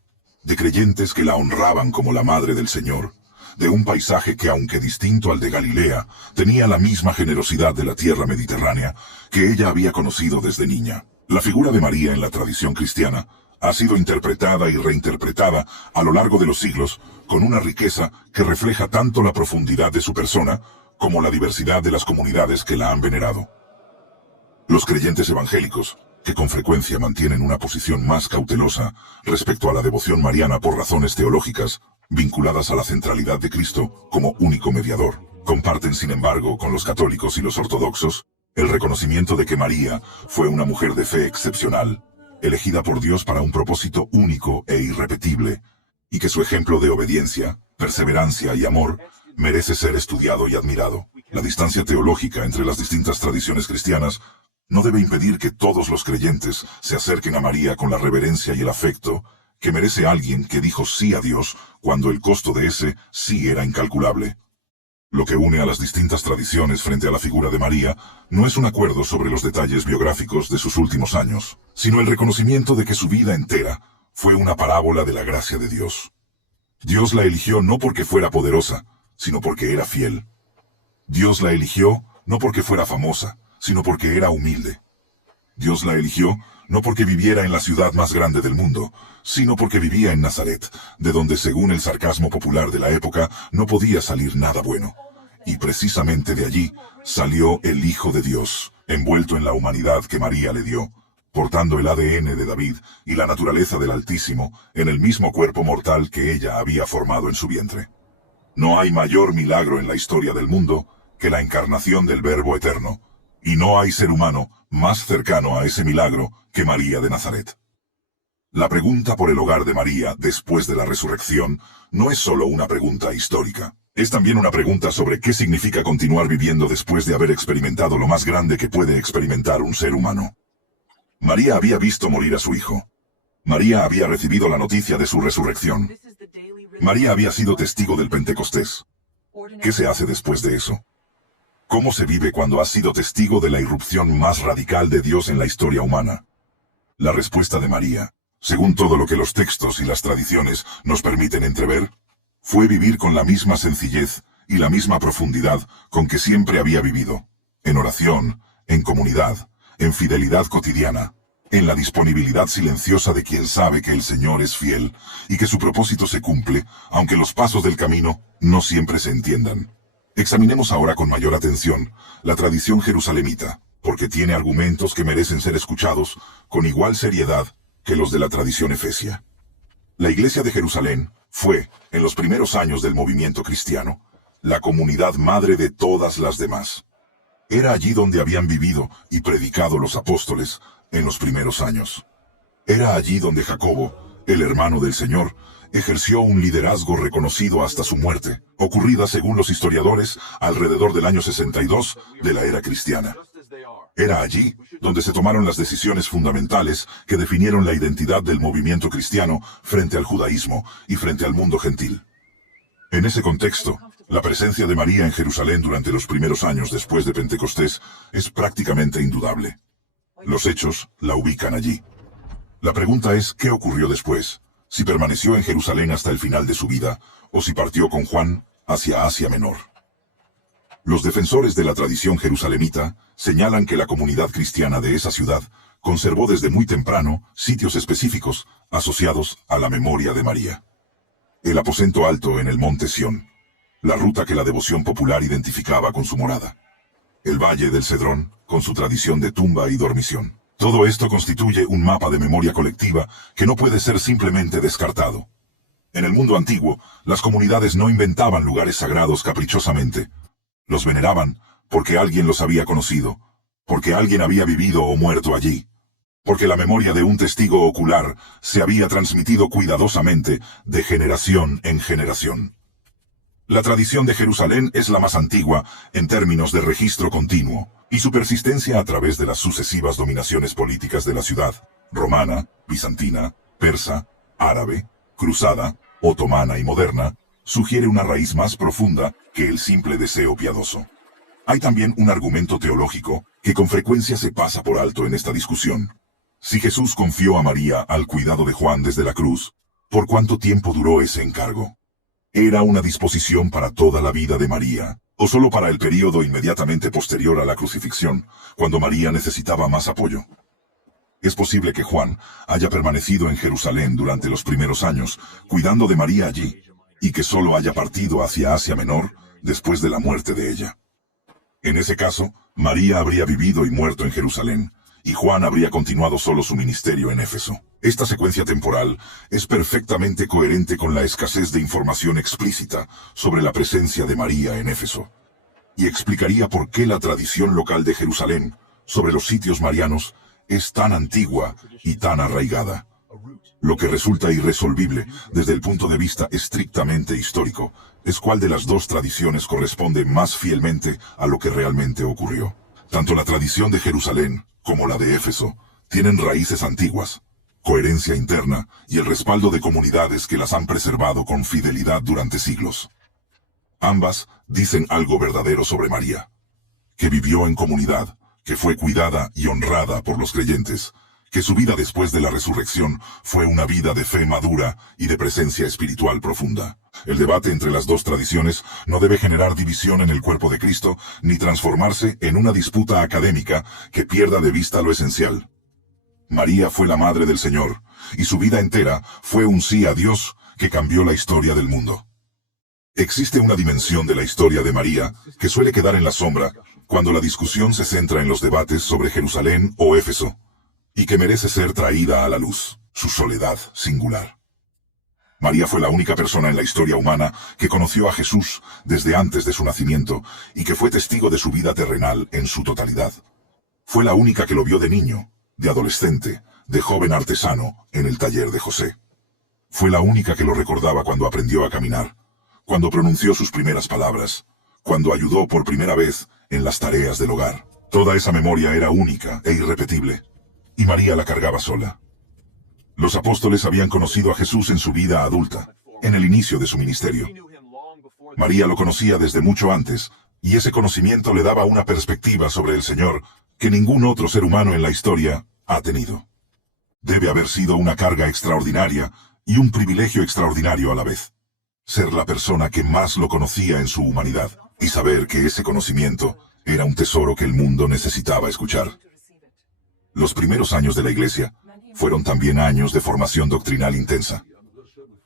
de creyentes que la honraban como la Madre del Señor, de un paisaje que, aunque distinto al de Galilea, tenía la misma generosidad de la tierra mediterránea que ella había conocido desde niña. La figura de María en la tradición cristiana ha sido interpretada y reinterpretada a lo largo de los siglos con una riqueza que refleja tanto la profundidad de su persona como la diversidad de las comunidades que la han venerado. Los creyentes evangélicos, que con frecuencia mantienen una posición más cautelosa respecto a la devoción mariana por razones teológicas, vinculadas a la centralidad de Cristo como único mediador, comparten sin embargo con los católicos y los ortodoxos el reconocimiento de que María fue una mujer de fe excepcional, elegida por Dios para un propósito único e irrepetible, y que su ejemplo de obediencia, perseverancia y amor merece ser estudiado y admirado. La distancia teológica entre las distintas tradiciones cristianas no debe impedir que todos los creyentes se acerquen a María con la reverencia y el afecto que merece alguien que dijo sí a Dios cuando el costo de ese sí era incalculable. Lo que une a las distintas tradiciones frente a la figura de María no es un acuerdo sobre los detalles biográficos de sus últimos años, sino el reconocimiento de que su vida entera fue una parábola de la gracia de Dios. Dios la eligió no porque fuera poderosa, sino porque era fiel. Dios la eligió no porque fuera famosa, sino porque era humilde. Dios la eligió no porque viviera en la ciudad más grande del mundo, sino porque vivía en Nazaret, de donde, según el sarcasmo popular de la época, no podía salir nada bueno. Y precisamente de allí salió el Hijo de Dios, envuelto en la humanidad que María le dio, portando el ADN de David y la naturaleza del Altísimo en el mismo cuerpo mortal que ella había formado en su vientre. No hay mayor milagro en la historia del mundo que la encarnación del Verbo Eterno, y no hay ser humano más cercano a ese milagro que María de Nazaret. La pregunta por el hogar de María después de la resurrección no es solo una pregunta histórica. Es también una pregunta sobre qué significa continuar viviendo después de haber experimentado lo más grande que puede experimentar un ser humano. María había visto morir a su hijo. María había recibido la noticia de su resurrección. María había sido testigo del Pentecostés. ¿Qué se hace después de eso? ¿Cómo se vive cuando has sido testigo de la irrupción más radical de Dios en la historia humana? La respuesta de María, según todo lo que los textos y las tradiciones nos permiten entrever, fue vivir con la misma sencillez y la misma profundidad con que siempre había vivido, en oración, en comunidad, en fidelidad cotidiana, en la disponibilidad silenciosa de quien sabe que el Señor es fiel y que su propósito se cumple, aunque los pasos del camino no siempre se entiendan. Examinemos ahora con mayor atención la tradición jerusalemita, porque tiene argumentos que merecen ser escuchados con igual seriedad que los de la tradición efesia. La Iglesia de Jerusalén fue, en los primeros años del movimiento cristiano, la comunidad madre de todas las demás. Era allí donde habían vivido y predicado los apóstoles en los primeros años. Era allí donde Jacobo, el hermano del Señor, ejerció un liderazgo reconocido hasta su muerte, ocurrida según los historiadores alrededor del año 62 de la era cristiana. Era allí donde se tomaron las decisiones fundamentales que definieron la identidad del movimiento cristiano frente al judaísmo y frente al mundo gentil. En ese contexto, la presencia de María en Jerusalén durante los primeros años después de Pentecostés es prácticamente indudable. Los hechos la ubican allí. La pregunta es, ¿qué ocurrió después? Si permaneció en Jerusalén hasta el final de su vida, o si partió con Juan hacia Asia Menor. Los defensores de la tradición jerusalemita señalan que la comunidad cristiana de esa ciudad conservó desde muy temprano sitios específicos asociados a la memoria de María. El aposento alto en el monte Sión, la ruta que la devoción popular identificaba con su morada. El Valle del Cedrón, con su tradición de tumba y dormición. Todo esto constituye un mapa de memoria colectiva que no puede ser simplemente descartado. En el mundo antiguo, las comunidades no inventaban lugares sagrados caprichosamente. Los veneraban porque alguien los había conocido, porque alguien había vivido o muerto allí, porque la memoria de un testigo ocular se había transmitido cuidadosamente de generación en generación. La tradición de Jerusalén es la más antigua en términos de registro continuo, y su persistencia a través de las sucesivas dominaciones políticas de la ciudad, romana, bizantina, persa, árabe, cruzada, otomana y moderna, sugiere una raíz más profunda que el simple deseo piadoso. Hay también un argumento teológico que con frecuencia se pasa por alto en esta discusión. Si Jesús confió a María al cuidado de Juan desde la cruz, ¿por cuánto tiempo duró ese encargo? ¿Era una disposición para toda la vida de María, o solo para el período inmediatamente posterior a la crucifixión, cuando María necesitaba más apoyo? Es posible que Juan haya permanecido en Jerusalén durante los primeros años, cuidando de María allí, y que solo haya partido hacia Asia Menor después de la muerte de ella. En ese caso, María habría vivido y muerto en Jerusalén, y Juan habría continuado solo su ministerio en Éfeso. Esta secuencia temporal es perfectamente coherente con la escasez de información explícita sobre la presencia de María en Éfeso, y explicaría por qué la tradición local de Jerusalén sobre los sitios marianos es tan antigua y tan arraigada. Lo que resulta irresolvible desde el punto de vista estrictamente histórico es cuál de las dos tradiciones corresponde más fielmente a lo que realmente ocurrió. Tanto la tradición de Jerusalén como la de Éfeso tienen raíces antiguas, coherencia interna y el respaldo de comunidades que las han preservado con fidelidad durante siglos. Ambas dicen algo verdadero sobre María, que vivió en comunidad, que fue cuidada y honrada por los creyentes, que su vida después de la resurrección fue una vida de fe madura y de presencia espiritual profunda. El debate entre las dos tradiciones no debe generar división en el cuerpo de Cristo, ni transformarse en una disputa académica que pierda de vista lo esencial. María fue la madre del Señor, y su vida entera fue un sí a Dios que cambió la historia del mundo. Existe una dimensión de la historia de María que suele quedar en la sombra cuando la discusión se centra en los debates sobre Jerusalén o Éfeso, y que merece ser traída a la luz, su soledad singular. María fue la única persona en la historia humana que conoció a Jesús desde antes de su nacimiento y que fue testigo de su vida terrenal en su totalidad. Fue la única que lo vio de niño, de adolescente, de joven artesano en el taller de José. Fue la única que lo recordaba cuando aprendió a caminar, cuando pronunció sus primeras palabras, cuando ayudó por primera vez en las tareas del hogar. Toda esa memoria era única e irrepetible, y María la cargaba sola. Los apóstoles habían conocido a Jesús en su vida adulta, en el inicio de su ministerio. María lo conocía desde mucho antes, y ese conocimiento le daba una perspectiva sobre el Señor que ningún otro ser humano en la historia ha tenido. Debe haber sido una carga extraordinaria y un privilegio extraordinario a la vez. Ser la persona que más lo conocía en su humanidad, y saber que ese conocimiento era un tesoro que el mundo necesitaba escuchar. Los primeros años de la Iglesia fueron también años de formación doctrinal intensa.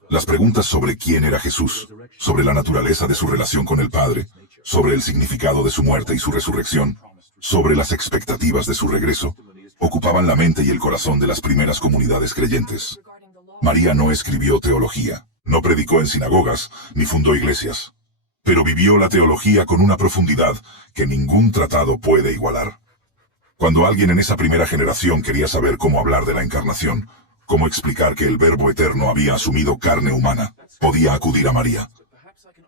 Las preguntas sobre quién era Jesús, sobre la naturaleza de su relación con el Padre, sobre el significado de su muerte y su resurrección, sobre las expectativas de su regreso, ocupaban la mente y el corazón de las primeras comunidades creyentes. María no escribió teología, no predicó en sinagogas, ni fundó iglesias, pero vivió la teología con una profundidad que ningún tratado puede igualar. Cuando alguien en esa primera generación quería saber cómo hablar de la encarnación, cómo explicar que el Verbo eterno había asumido carne humana, podía acudir a María.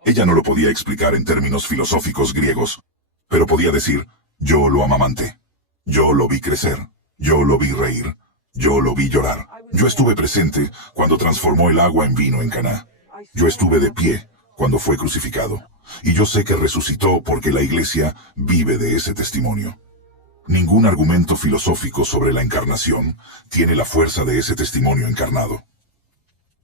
Ella no lo podía explicar en términos filosóficos griegos, pero podía decir, yo lo amamanté, yo lo vi crecer, yo lo vi reír, yo lo vi llorar. Yo estuve presente cuando transformó el agua en vino en Caná. Yo estuve de pie cuando fue crucificado, y yo sé que resucitó porque la Iglesia vive de ese testimonio. Ningún argumento filosófico sobre la encarnación tiene la fuerza de ese testimonio encarnado.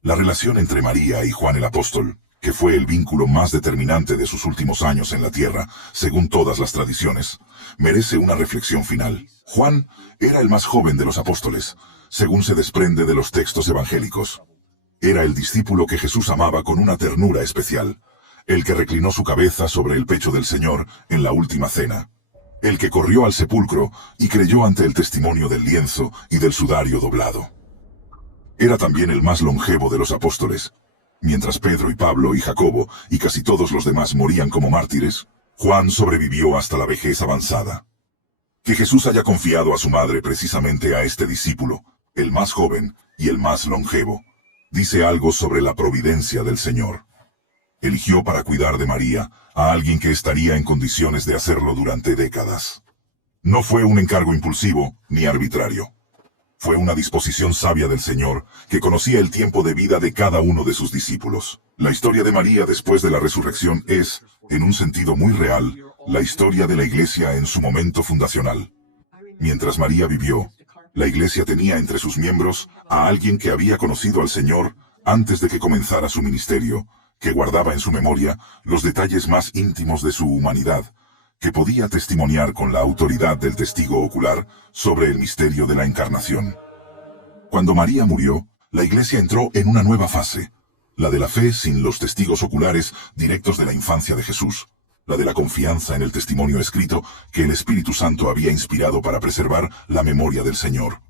La relación entre María y Juan el Apóstol que fue el vínculo más determinante de sus últimos años en la tierra, según todas las tradiciones, merece una reflexión final. Juan era el más joven de los apóstoles, según se desprende de los textos evangélicos. Era el discípulo que Jesús amaba con una ternura especial, el que reclinó su cabeza sobre el pecho del Señor en la última cena, el que corrió al sepulcro y creyó ante el testimonio del lienzo y del sudario doblado. Era también el más longevo de los apóstoles. Mientras Pedro y Pablo y Jacobo y casi todos los demás morían como mártires, Juan sobrevivió hasta la vejez avanzada. Que Jesús haya confiado a su madre precisamente a este discípulo, el más joven y el más longevo, dice algo sobre la providencia del Señor. Eligió para cuidar de María a alguien que estaría en condiciones de hacerlo durante décadas. No fue un encargo impulsivo ni arbitrario. Fue una disposición sabia del Señor, que conocía el tiempo de vida de cada uno de sus discípulos. La historia de María después de la resurrección es, en un sentido muy real, la historia de la Iglesia en su momento fundacional. Mientras María vivió, la Iglesia tenía entre sus miembros a alguien que había conocido al Señor antes de que comenzara su ministerio, que guardaba en su memoria los detalles más íntimos de su humanidad, que podía testimoniar con la autoridad del testigo ocular sobre el misterio de la encarnación. Cuando María murió, la Iglesia entró en una nueva fase, la de la fe sin los testigos oculares directos de la infancia de Jesús, la de la confianza en el testimonio escrito que el Espíritu Santo había inspirado para preservar la memoria del Señor.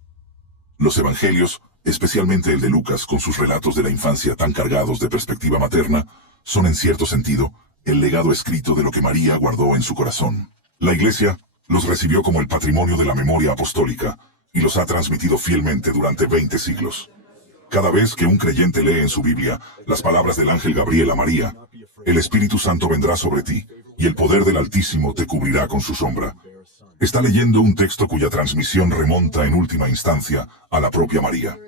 Los evangelios, especialmente el de Lucas con sus relatos de la infancia tan cargados de perspectiva materna, son en cierto sentido el legado escrito de lo que María guardó en su corazón. La Iglesia los recibió como el patrimonio de la memoria apostólica y los ha transmitido fielmente durante 20 siglos. Cada vez que un creyente lee en su Biblia las palabras del ángel Gabriel a María, el Espíritu Santo vendrá sobre ti, y el poder del Altísimo te cubrirá con su sombra. Está leyendo un texto cuya transmisión remonta en última instancia a la propia María.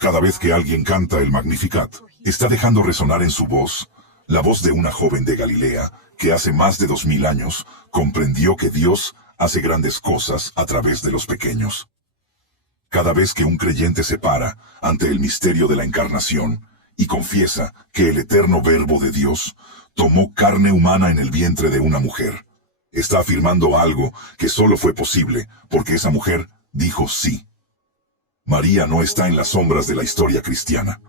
Cada vez que alguien canta el Magnificat, está dejando resonar en su voz la voz de una joven de Galilea que hace más de 2000 años comprendió que Dios hace grandes cosas a través de los pequeños. Cada vez que un creyente se para ante el misterio de la encarnación y confiesa que el eterno Verbo de Dios tomó carne humana en el vientre de una mujer, está afirmando algo que solo fue posible porque esa mujer dijo sí. María no está en las sombras de la historia cristiana.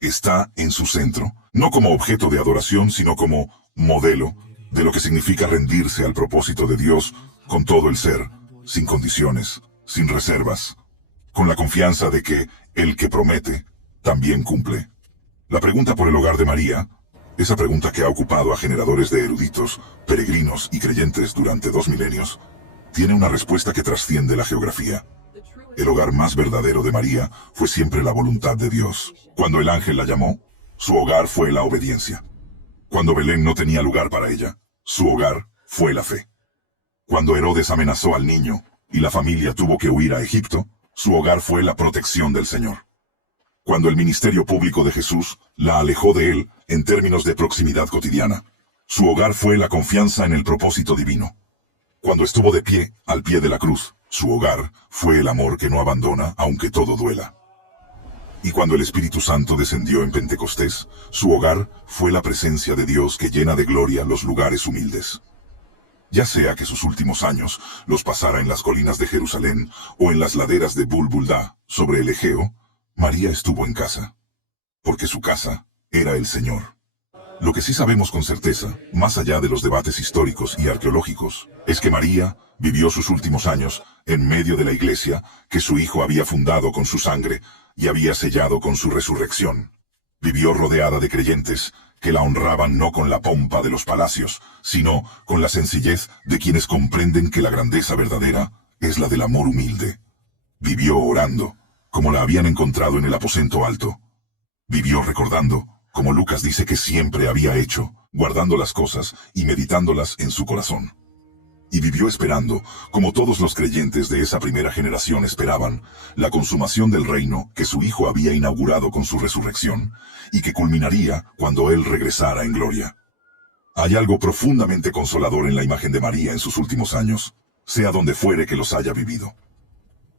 Está en su centro, no como objeto de adoración, sino como modelo de lo que significa rendirse al propósito de Dios con todo el ser, sin condiciones, sin reservas, con la confianza de que el que promete también cumple. La pregunta por el hogar de María, esa pregunta que ha ocupado a generadores de eruditos, peregrinos y creyentes durante 2 milenios, tiene una respuesta que trasciende la geografía. El hogar más verdadero de María fue siempre la voluntad de Dios. Cuando el ángel la llamó, su hogar fue la obediencia. Cuando Belén no tenía lugar para ella, su hogar fue la fe. Cuando Herodes amenazó al niño y la familia tuvo que huir a Egipto, su hogar fue la protección del Señor. Cuando el ministerio público de Jesús la alejó de él en términos de proximidad cotidiana, su hogar fue la confianza en el propósito divino. Cuando estuvo de pie, al pie de la cruz, su hogar fue el amor que no abandona aunque todo duela. Y cuando el Espíritu Santo descendió en Pentecostés, su hogar fue la presencia de Dios que llena de gloria los lugares humildes. Ya sea que sus últimos años los pasara en las colinas de Jerusalén o en las laderas de Bulbulda, sobre el Egeo, María estuvo en casa. Porque su casa era el Señor. Lo que sí sabemos con certeza, más allá de los debates históricos y arqueológicos, es que María vivió sus últimos años en medio de la Iglesia que su Hijo había fundado con su sangre y había sellado con su resurrección. Vivió rodeada de creyentes que la honraban no con la pompa de los palacios, sino con la sencillez de quienes comprenden que la grandeza verdadera es la del amor humilde. Vivió orando, como la habían encontrado en el aposento alto. Vivió recordando, como Lucas dice que siempre había hecho, guardando las cosas y meditándolas en su corazón. Y vivió esperando, como todos los creyentes de esa primera generación esperaban, la consumación del reino que su Hijo había inaugurado con su resurrección, y que culminaría cuando Él regresara en gloria. Hay algo profundamente consolador en la imagen de María en sus últimos años, sea donde fuere que los haya vivido.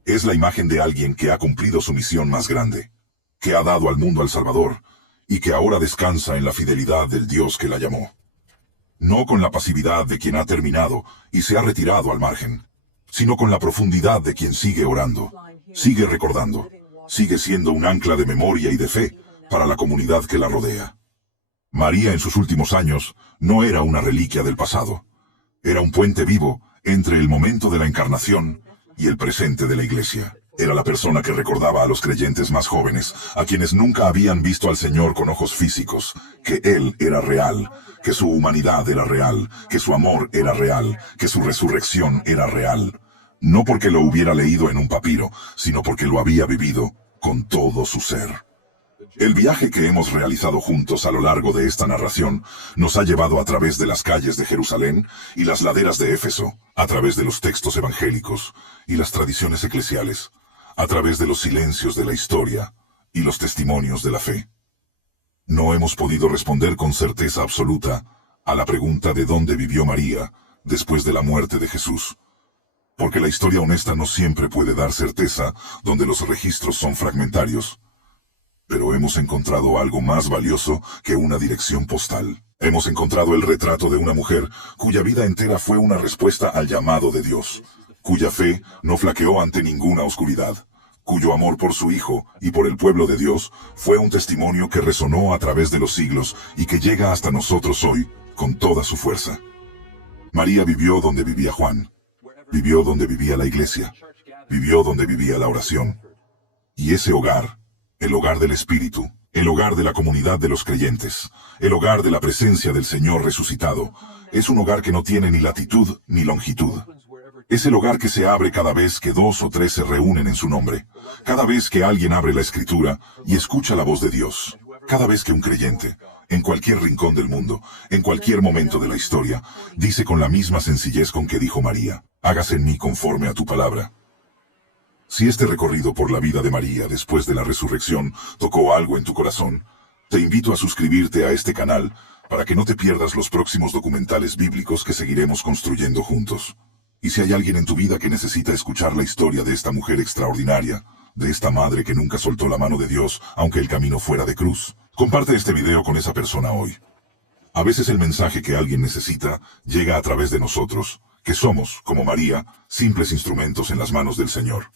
Es la imagen de alguien que ha cumplido su misión más grande, que ha dado al mundo al Salvador, y que ahora descansa en la fidelidad del Dios que la llamó. No con la pasividad de quien ha terminado y se ha retirado al margen, sino con la profundidad de quien sigue orando, sigue recordando, sigue siendo un ancla de memoria y de fe para la comunidad que la rodea. María en sus últimos años no era una reliquia del pasado, era un puente vivo entre el momento de la encarnación y el presente de la Iglesia. Era la persona que recordaba a los creyentes más jóvenes, a quienes nunca habían visto al Señor con ojos físicos, que Él era real, que su humanidad era real, que su amor era real, que su resurrección era real. No porque lo hubiera leído en un papiro, sino porque lo había vivido con todo su ser. El viaje que hemos realizado juntos a lo largo de esta narración nos ha llevado a través de las calles de Jerusalén y las laderas de Éfeso, a través de los textos evangélicos y las tradiciones eclesiales, a través de los silencios de la historia y los testimonios de la fe. No hemos podido responder con certeza absoluta a la pregunta de dónde vivió María después de la muerte de Jesús, porque la historia honesta no siempre puede dar certeza donde los registros son fragmentarios. Pero hemos encontrado algo más valioso que una dirección postal. Hemos encontrado el retrato de una mujer cuya vida entera fue una respuesta al llamado de Dios, cuya fe no flaqueó ante ninguna oscuridad, cuyo amor por su Hijo y por el pueblo de Dios fue un testimonio que resonó a través de los siglos y que llega hasta nosotros hoy con toda su fuerza. María vivió donde vivía Juan, vivió donde vivía la iglesia, vivió donde vivía la oración. Y ese hogar, el hogar del Espíritu, el hogar de la comunidad de los creyentes, el hogar de la presencia del Señor resucitado, es un hogar que no tiene ni latitud ni longitud. Es el hogar que se abre cada vez que 2 o 3 se reúnen en su nombre, cada vez que alguien abre la Escritura y escucha la voz de Dios, cada vez que un creyente, en cualquier rincón del mundo, en cualquier momento de la historia, dice con la misma sencillez con que dijo María: hágase en mí conforme a tu palabra. Si este recorrido por la vida de María después de la resurrección tocó algo en tu corazón, te invito a suscribirte a este canal para que no te pierdas los próximos documentales bíblicos que seguiremos construyendo juntos. Y si hay alguien en tu vida que necesita escuchar la historia de esta mujer extraordinaria, de esta madre que nunca soltó la mano de Dios aunque el camino fuera de cruz, comparte este video con esa persona hoy. A veces el mensaje que alguien necesita llega a través de nosotros, que somos, como María, simples instrumentos en las manos del Señor.